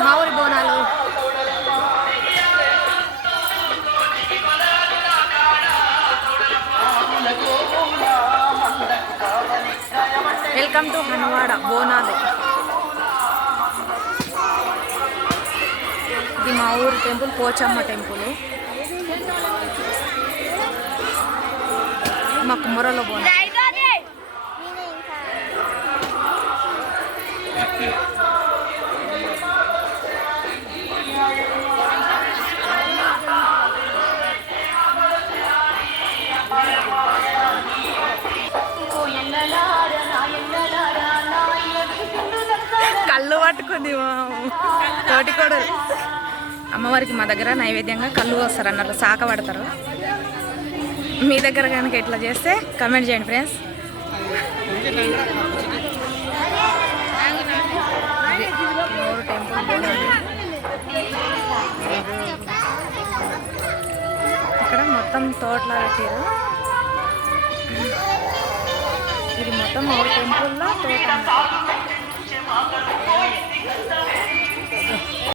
మా ఊరి Bonalu. Welcome to Hanuvada Bonalu. ఇది మా ఊరి టెంపుల్ పోచమ్మ టెంపుల్. మా కుమ్మరలో బోనాలు. కళ్ళు పట్టుకుంది తోటి కూడా అమ్మవారికి మా దగ్గర నైవేద్యంగా కళ్ళు వస్తారు అన్నట్లు శాఖ పడతారు. మీ దగ్గర కనుక ఇట్లా చేస్తే కమెంట్ చేయండి ఫ్రెండ్స్ మూడు టెంపుల్ ఇక్కడ మొత్తం తోటలా పెట్టారు ఇది మొత్తం మూడు టెంపుల్లో తోట